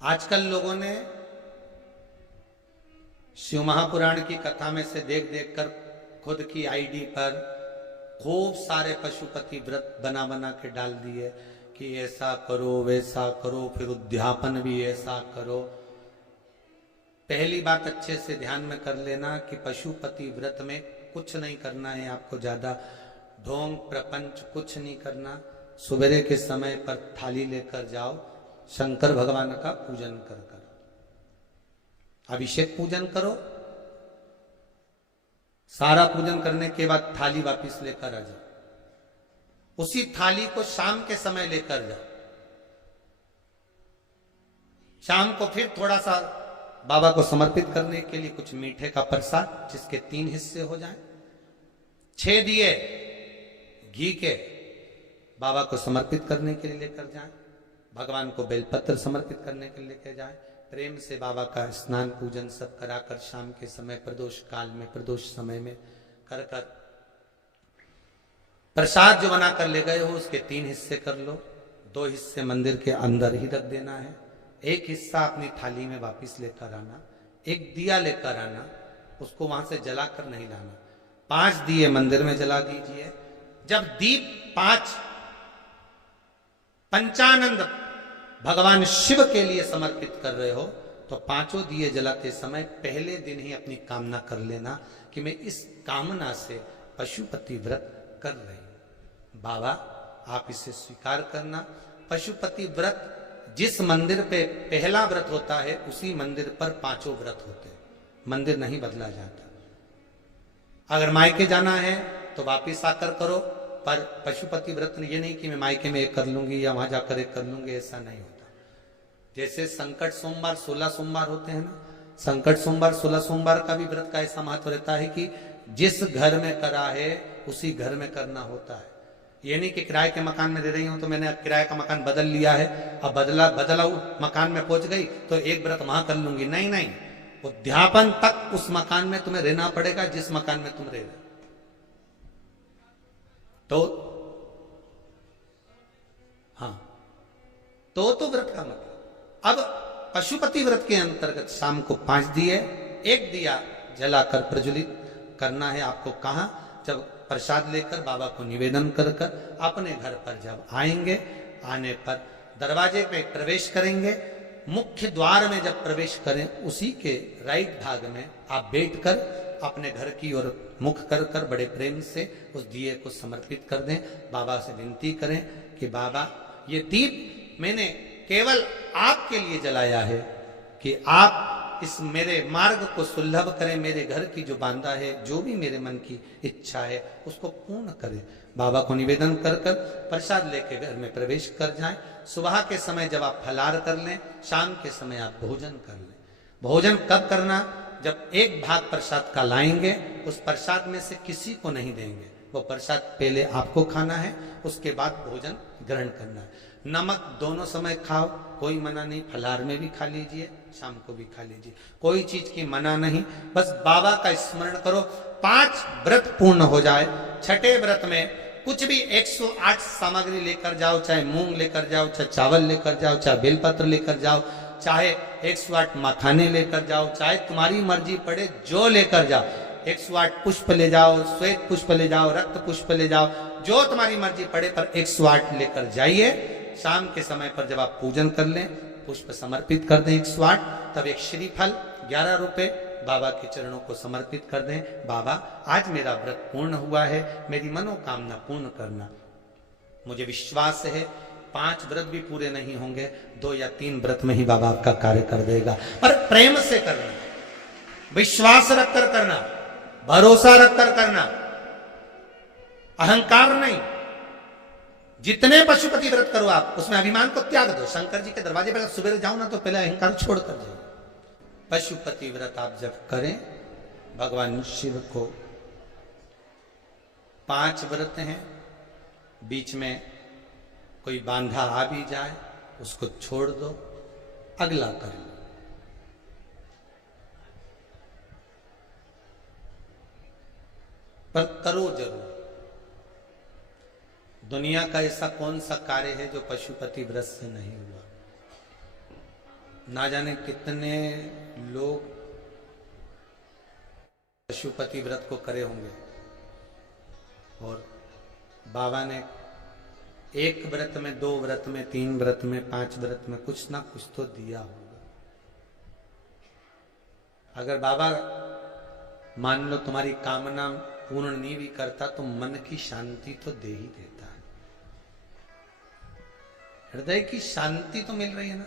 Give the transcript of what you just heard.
आजकल लोगों ने शिव महापुराण की कथा में से देख देख कर खुद की आईडी पर खूब सारे पशुपति व्रत बना बना के डाल दिए कि ऐसा करो वैसा करो, फिर उद्यापन भी ऐसा करो। पहली बात अच्छे से ध्यान में कर लेना कि पशुपति व्रत में कुछ नहीं करना है, आपको ज्यादा ढोंग प्रपंच कुछ नहीं करना। सुबह के समय पर थाली लेकर जाओ, शंकर भगवान का पूजन कर कर अभिषेक पूजन करो। सारा पूजन करने के बाद थाली वापस लेकर आ जाओ। उसी थाली को शाम के समय लेकर जाओ। शाम को फिर थोड़ा सा बाबा को समर्पित करने के लिए कुछ मीठे का प्रसाद, जिसके 3 हिस्से हो जाएं। 6 दिए घी के बाबा को समर्पित करने के लिए लेकर जाएं। भगवान को बेलपत्र समर्पित करने के लिए लेकर जाएं। प्रेम से बाबा का स्नान पूजन सब कराकर शाम के समय प्रदोष काल में, प्रदोष समय में कर कर प्रसाद जो बना कर ले गए हो उसके 3 हिस्से कर लो। 2 हिस्से मंदिर के अंदर ही रख देना है। 1 हिस्सा अपनी थाली में वापिस लेकर आना। 1 दिया लेकर आना, उसको वहां से जलाकर नहीं लाना। 5 दिए मंदिर में जला दीजिए। जब दीप 5 पंचानंद भगवान शिव के लिए समर्पित कर रहे हो तो 5 दिए जलाते समय पहले दिन ही अपनी कामना कर लेना कि मैं इस कामना से पशुपति व्रत कर रही हूं। बाबा आप इसे स्वीकार करना। पशुपति व्रत जिस मंदिर पे पहला व्रत होता है उसी मंदिर पर 5 व्रत होते हैं। मंदिर नहीं बदला जाता। अगर मायके जाना है तो वापिस आकर करो, पर पशुपति व्रत ये नहीं कि मैं मायके में 1 कर लूंगी या वहां जाकर 1 कर लूंगी, ऐसा नहीं होता। जैसे संकट सोमवार 16 सोमवार होते हैं ना, संकट सोमवार 16 सोमवार का भी व्रत का ऐसा महत्व रहता है कि जिस घर में करा है उसी घर में करना होता है। ये नहीं कि किराए के मकान में दे रही हूं तो मैंने किराए का मकान बदल लिया है, अब बदला मकान में पहुंच गई तो 1 व्रत वहां कर लूंगी। नहीं नहीं, उद्यापन तक उस मकान में तुम्हें रहना पड़ेगा जिस मकान में तुम रह रहे। तो हाँ, तो व्रत का मतलब। अब पशुपति व्रत के अंतर्गत शाम को 5 दिए, 1 दिया जलाकर प्रज्वलित करना है आपको। कहा? जब प्रसाद लेकर बाबा को निवेदन कर कर अपने घर पर जब आएंगे, आने पर दरवाजे पे प्रवेश करेंगे। मुख्य द्वार में जब प्रवेश करें उसी के राइट भाग में आप बैठकर अपने घर की ओर मुख कर कर बड़े प्रेम से उस दिए को समर्पित कर दें। बाबा से विनती करें कि बाबा ये दीप मैंने केवल आपके लिए जलाया है कि आप इस मेरे मार्ग को सुलभ करें, मेरे घर की जो बांधा है, जो भी मेरे मन की इच्छा है उसको पूर्ण करें। बाबा को निवेदन कर कर प्रसाद लेके घर में प्रवेश कर जाएं। सुबह के समय जब आप फलार कर लें, शाम के समय आप भोजन कर लें। भोजन कब करना? जब 1 भाग प्रसाद का लाएंगे, उस प्रसाद में से किसी को नहीं देंगे। वो प्रसाद पहले आपको खाना है, उसके बाद भोजन ग्रहण करना है। नमक दोनों समय खाओ, कोई मना नहीं। फलार में भी खा लीजिए, शाम को भी खा लीजिए, कोई चीज की मना नहीं। बस बाबा का स्मरण करो। 5 व्रत पूर्ण हो जाए। 6ठे व्रत में कुछ भी 108 सामग्री लेकर जाओ, चाहे मूंग लेकर जाओ, चाहे चावल लेकर जाओ, चाहे बेलपत्र लेकर जाओ, चाहे 108 मखाने लेकर जाओ, चाहे तुम्हारी मर्जी पड़े जो लेकर जाओ। 108 पुष्प ले जाओ, श्वेत पुष्प ले जाओ, रक्त पुष्प ले जाओ, जो तुम्हारी मर्जी पड़े, पर 108 लेकर जाइए। शाम के समय पर जब आप पूजन कर लें, पुष्प समर्पित कर दें 108, तब एक श्रीफल 11 रुपए बाबा के चरणों को समर्पित कर दें। बाबा आज मेरा व्रत पूर्ण हुआ है, मेरी मनोकामना पूर्ण करना। मुझे विश्वास है 5 व्रत भी पूरे नहीं होंगे, 2 या 3 व्रत में ही बाबा आपका कार्य कर देगा। पर प्रेम से करना, विश्वास रखकर करना, भरोसा रखकर करना, अहंकार नहीं। जितने पशुपति व्रत करो आप, उसमें अभिमान को त्याग दो। शंकर जी के दरवाजे पर सुबह जाओ ना तो पहले अहंकार छोड़ कर जाओ। पशुपति व्रत आप जब करें, भगवान शिव को 5 व्रत हैं, बीच में कोई बांधा आ भी जाए उसको छोड़ दो, अगला कर लो। पर करो जरूर। दुनिया का ऐसा कौन सा कार्य है जो पशुपति व्रत से नहीं हुआ? ना जाने कितने लोग पशुपति व्रत को करे होंगे, और बाबा ने एक व्रत में, 2 व्रत में, 3 व्रत में, 5 व्रत में कुछ ना कुछ तो दिया होगा। अगर बाबा मान लो तुम्हारी कामना पूर्ण नहीं भी करता तो मन की शांति तो दे ही देता है। हृदय की शांति तो मिल रही है ना।